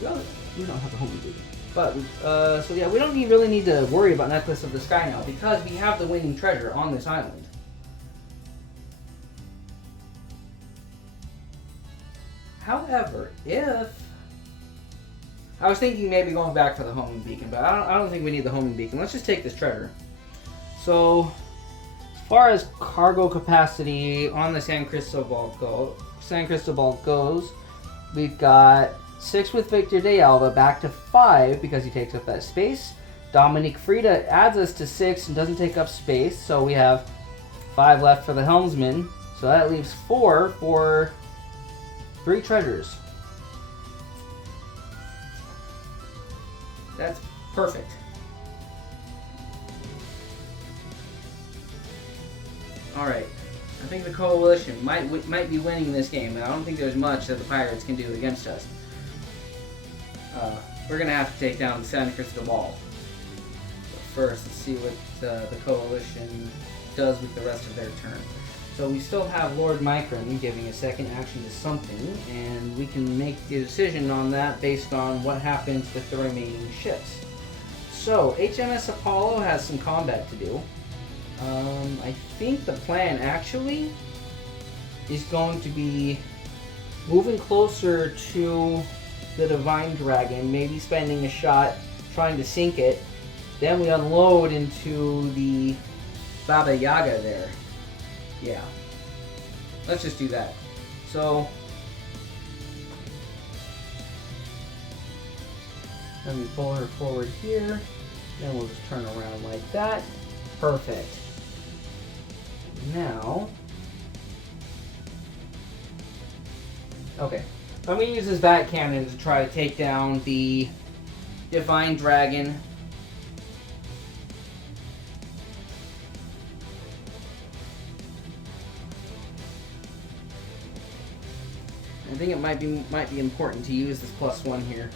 we don't have a home beacon. But so yeah, we don't really need to worry about Necklace of the Sky now because we have the winning treasure on this island. However, if I was thinking maybe going back for the homing beacon, but I don't think we need the homing beacon. Let's just take this treasure. So, as far as cargo capacity on the San Cristobal goes, we've got 6 with Victor de Alva, back to 5 because he takes up that space. Dominique Frida adds us to 6 and doesn't take up space, so we have 5 left for the helmsman. So that leaves 4 for 3 treasures. That's perfect. Alright. I think the Coalition might be winning this game, and I don't think there's much that the Pirates can do against us. We're going to have to take down San Cristobal. But first, let's see what the Coalition does with the rest of their turn. So we still have Lord Micron giving a second action to something, and we can make the decision on that based on what happens with the remaining ships. So HMS Apollo has some combat to do. I think the plan actually is going to be moving closer to the Divine Dragon, maybe spending a shot trying to sink it. Then we unload into the Baba Yaga there. Yeah. Let's just do that. So, let me pull her forward here. Then we'll just turn around like that. Perfect. Now, okay. I'm going to use this bat cannon to try to take down the Divine Dragon. I think it might be important to use this +1 here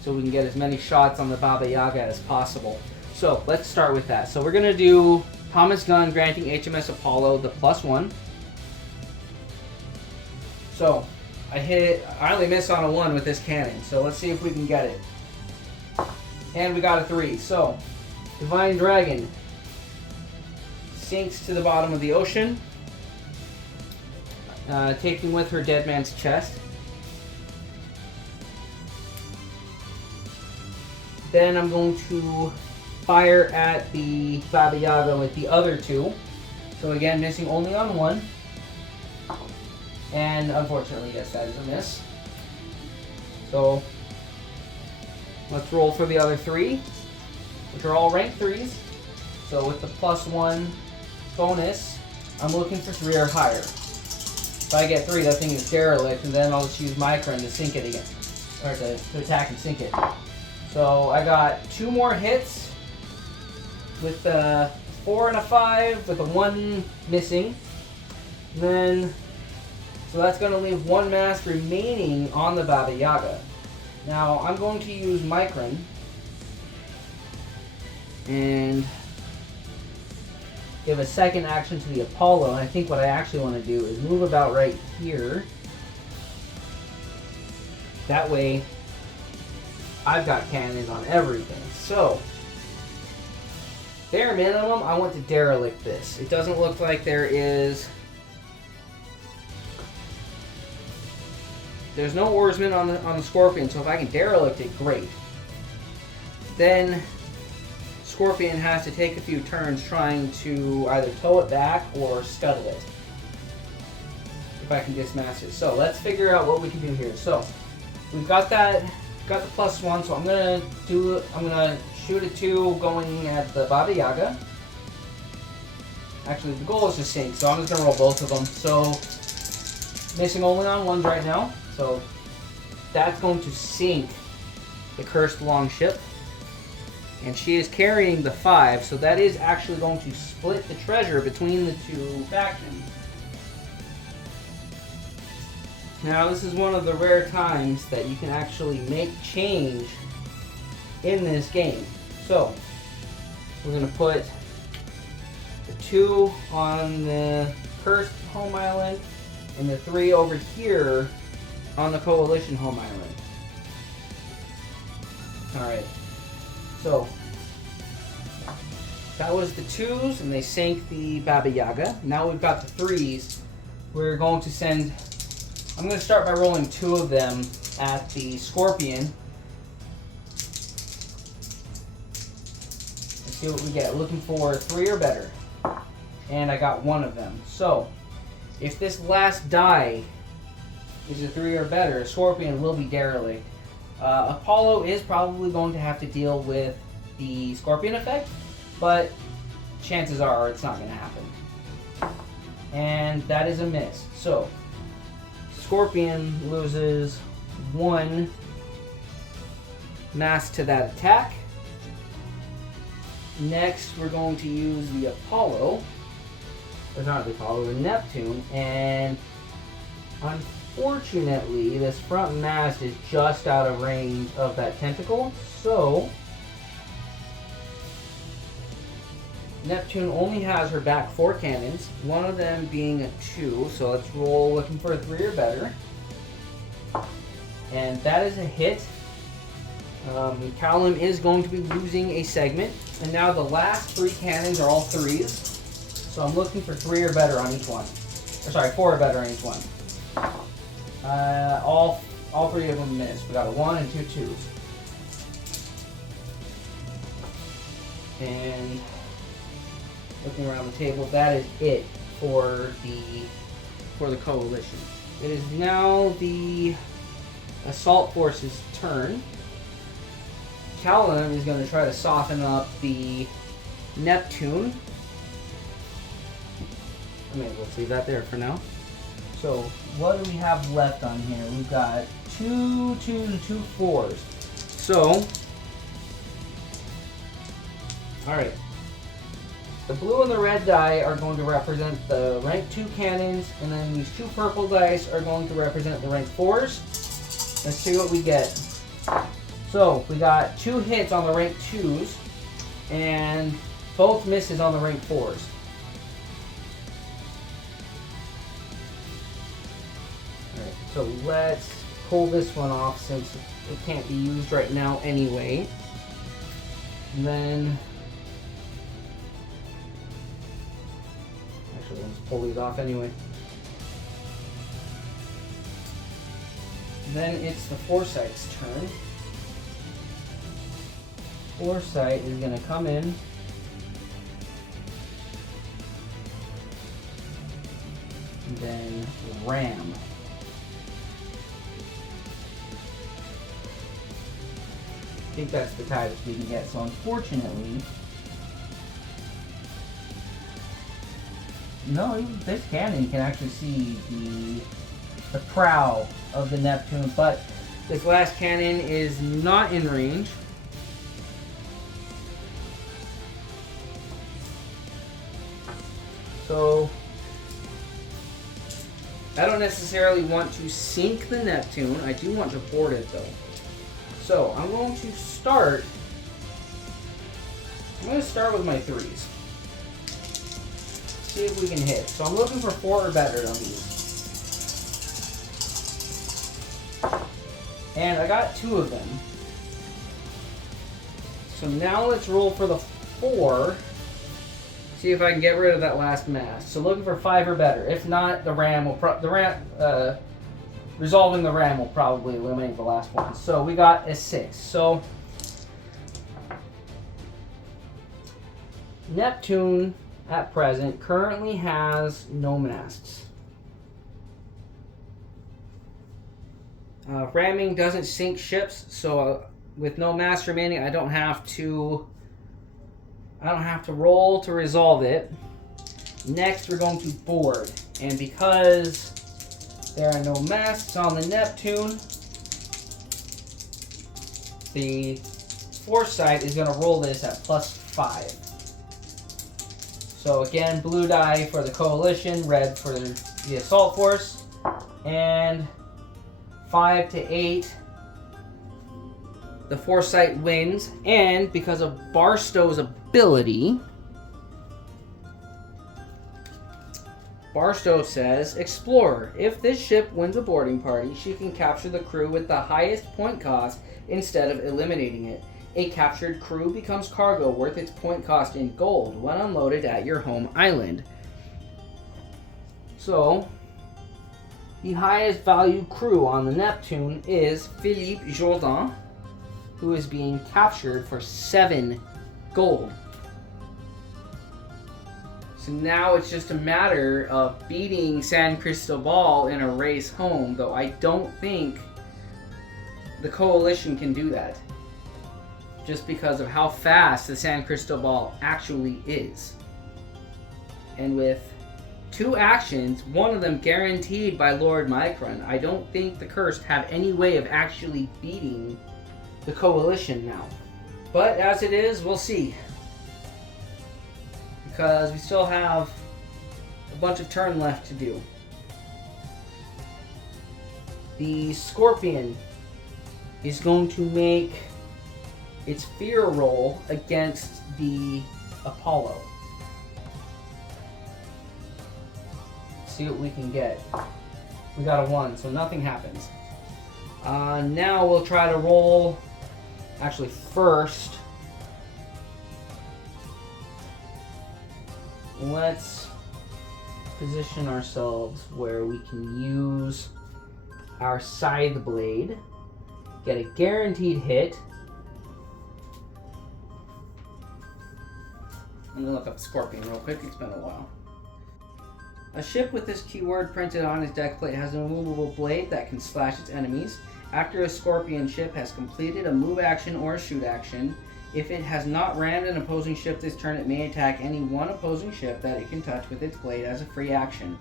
so we can get as many shots on the Baba Yaga as possible. So let's start with that. So we're going to do Thomas Gunn granting HMS Apollo the +1. So I only miss on a 1 with this cannon. So let's see if we can get it. And we got a 3. So Divine Dragon sinks to the bottom of the ocean. Taking with her Dead Man's Chest. Then I'm going to fire at the Baba Yaga with the other 2. So again, missing only on 1. And unfortunately, yes, that is a miss. So let's roll for the other 3, which are all rank 3s. So with the +1 bonus, I'm looking for 3 or higher. If I get 3, that thing is derelict, and then I'll just use Micron to sink it again. Or to attack and sink it. So I got 2 more hits with the 4 and a 5 with a 1 missing. And then, so that's going to leave 1 mass remaining on the Baba Yaga. Now, I'm going to use Micron and give a second action to the Apollo. And I think what I actually want to do is move about right here. That way, I've got cannons on everything. So, bare minimum, I want to derelict this. It doesn't look like there's no oarsman on the Scorpion, so if I can derelict it, great. Then Scorpion has to take a few turns trying to either tow it back or scuttle it. If I can dismass it. So let's figure out what we can do here. So we've got the +1, so I'm gonna shoot a 2 going at the Baba Yaga. Actually, the goal is to sink, so I'm just gonna roll both of them. So missing only on 1s right now. So that's going to sink the Cursed Longship. And she is carrying the 5, so that is actually going to split the treasure between the 2 factions. Now, this is one of the rare times that you can actually make change in this game. So, we're going to put the 2 on the Cursed home island and the 3 over here on the Coalition home island. Alright, so that was the 2s, and they sank the Baba Yaga. Now we've got the 3s. We're going to send, I'm going to start by rolling 2 of them at the Scorpion. Let's see what we get. Looking for 3 or better. And I got 1 of them. So, if this last die is a 3 or better, Scorpion will be derelict. Apollo is probably going to have to deal with the Scorpion effect, but chances are it's not going to happen. And that is a miss. So, Scorpion loses 1 mass to that attack. Next, we're going to use the Apollo, or not the Apollo, the Neptune, and unfortunately, this front mast is just out of range of that tentacle, so Neptune only has her back 4 cannons, one of them being a 2, so let's roll looking for a 3 or better. And that is a hit. Callum is going to be losing a segment, and now the last 3 cannons are all 3s, so I'm looking for 3 or better on each one. Or sorry, 4 or better on each one. All 3 of them missed. We got a 1 and 2 2s. And looking around the table, that is it for the Coalition. It is now the Assault Force's turn. Callum is going to try to soften up the Neptune. I mean, let's leave that there for now. So, what do we have left on here? We've got 2 2s and 2 4s. So, alright. The blue and the red die are going to represent the rank 2 cannons, and then these 2 purple dice are going to represent the rank 4s. Let's see what we get. So, we got 2 hits on the rank 2s, and both misses on the rank 4s. Alright, so let's pull this one off since it can't be used right now anyway. And then actually, let's pull these off anyway. And then it's the Foresight's turn. Foresight is going to come in. And then ram. I think that's the tightest we can get. So unfortunately, no, this cannon can actually see the prow of the Neptune, but this last cannon is not in range. So I don't necessarily want to sink the Neptune. I do want to board it though. So I'm going to start with my 3s. See if we can hit. So I'm looking for 4 or better on these. And I got 2 of them. So now let's roll for the 4. See if I can get rid of that last mass. So looking for 5 or better. If not, resolving the ram will probably eliminate the last one. So we got a 6. So Neptune at present currently has no masts. Ramming doesn't sink ships, so with no mast remaining, I don't have to roll to resolve it. Next, we're going to board, and because there are no masts on the Neptune, the foresight is going to roll this at +5. So again, blue die for the coalition, red for the assault force, and 5 to 8. The foresight wins, and because of Barstow's ability, Barstow says, Explorer, if this ship wins a boarding party, she can capture the crew with the highest point cost instead of eliminating it. A captured crew becomes cargo worth its point cost in gold when unloaded at your home island. So, the highest value crew on the Neptune is Philippe Jourdan, who is being captured for 7 gold. So now it's just a matter of beating San Cristobal in a race home, though I don't think the coalition can do that, just because of how fast the San Cristobal actually is. And with 2 actions, one of them guaranteed by Lord Micron, I don't think the Cursed have any way of actually beating the coalition now. But as it is, we'll see. Because we still have a bunch of turn left to do. The Scorpion is going to make its fear roll against the Apollo. See what we can get. We got a 1, so nothing happens. Now we'll try to roll. Actually, first, let's position ourselves where we can use our scythe blade, get a guaranteed hit. I'm gonna look up Scorpion real quick, it's been a while. A ship with this keyword printed on its deck plate has a removable blade that can slash its enemies. After a Scorpion ship has completed a move action or a shoot action, if it has not rammed an opposing ship this turn, it may attack any one opposing ship that it can touch with its blade as a free action.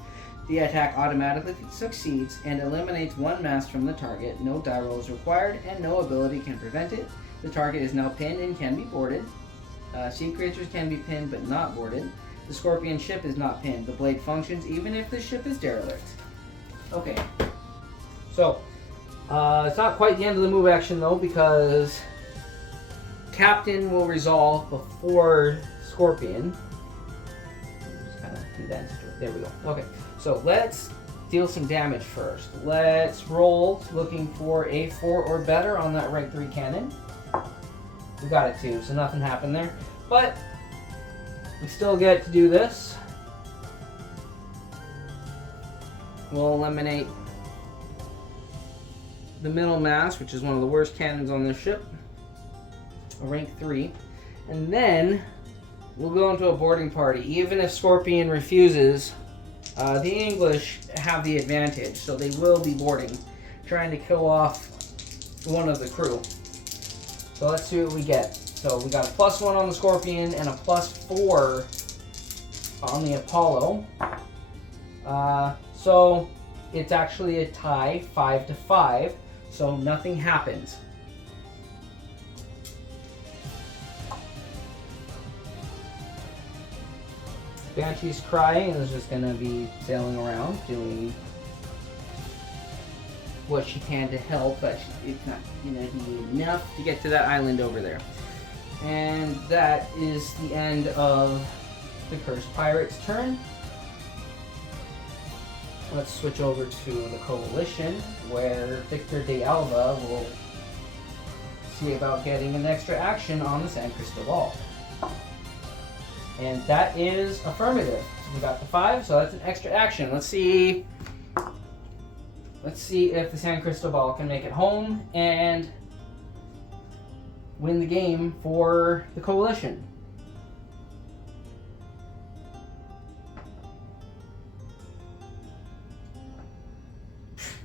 The attack automatically succeeds and eliminates 1 mast from the target. No die roll is required, and no ability can prevent it. The target is now pinned and can be boarded. Sea creatures can be pinned but not boarded. The Scorpion ship is not pinned. The blade functions even if the ship is derelict. Okay. So, it's not quite the end of the move action though, because Captain will resolve before Scorpion. Just kind of condense it. There we go. Okay, so let's deal some damage first. Let's roll, looking for a 4 or better on that rank 3 cannon. We got it 2, so nothing happened there. But we still get to do this. We'll eliminate the middle mast, which is one of the worst cannons on this ship. A rank 3. And then we'll go into a boarding party. Even if Scorpion refuses, the English have the advantage, so they will be boarding, trying to kill off one of the crew. So let's see what we get. So we got a +1 on the Scorpion and a +4 on the Apollo. So it's actually a tie, 5 to 5. So nothing happens. Banshee's crying and is just gonna be sailing around doing what she can to help, but it's not gonna be enough to get to that island over there. And that is the end of the Cursed Pirate's turn. Let's switch over to the Coalition, where Victor de Alva will see about getting an extra action on the San Cristobal. And that is affirmative. So we got the 5, so that's an extra action. Let's see if the San Cristobal can make it home and win the game for the Coalition.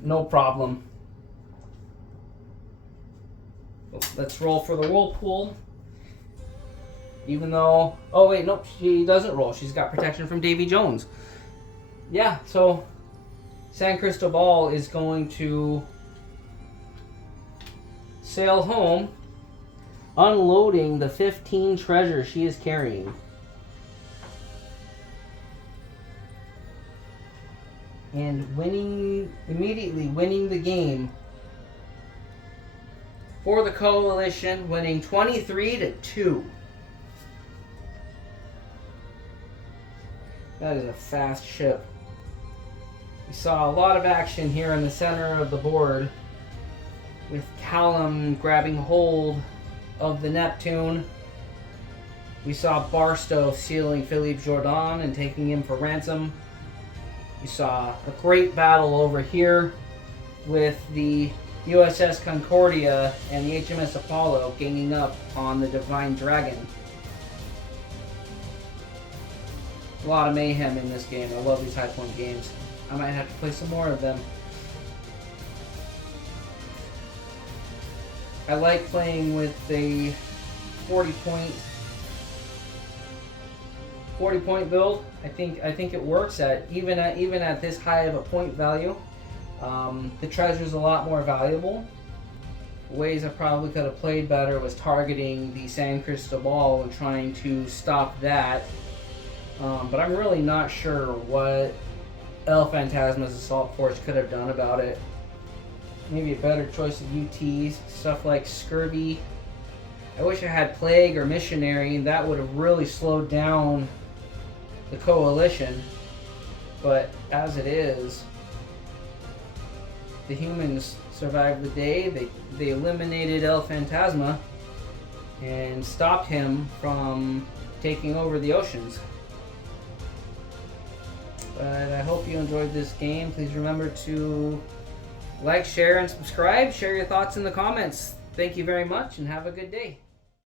No problem. Let's roll for the Whirlpool. Even though... Oh, wait, nope, she doesn't roll. She's got protection from Davy Jones. Yeah, so San Cristobal is going to sail home, unloading the 15 treasures she is carrying. And immediately winning the game for the Coalition, winning 23-2. That is a fast ship. We saw a lot of action here in the center of the board, with Callum grabbing hold of the Neptune. We saw Barstow sealing Philippe Jourdan and taking him for ransom. We saw a great battle over here with the USS Concordia and the HMS Apollo ganging up on the Divine Dragon. A lot of mayhem in this game. I love these high point games. I might have to play some more of them. I like playing with the 40 point build. I think it works even at this high of a point value. The treasure's a lot more valuable. Ways I probably could have played better was targeting the San Cristobal and trying to stop that. But I'm really not sure what El Fantasma's Assault Force could have done about it. Maybe a better choice of UTs, stuff like Scurvy. I wish I had Plague or Missionary. That would have really slowed down the Coalition. But as it is, the humans survived the day. They eliminated El Fantasma and stopped him from taking over the oceans. But I hope you enjoyed this game. Please remember to like, share, and subscribe. Share your thoughts in the comments. Thank you very much, and have a good day.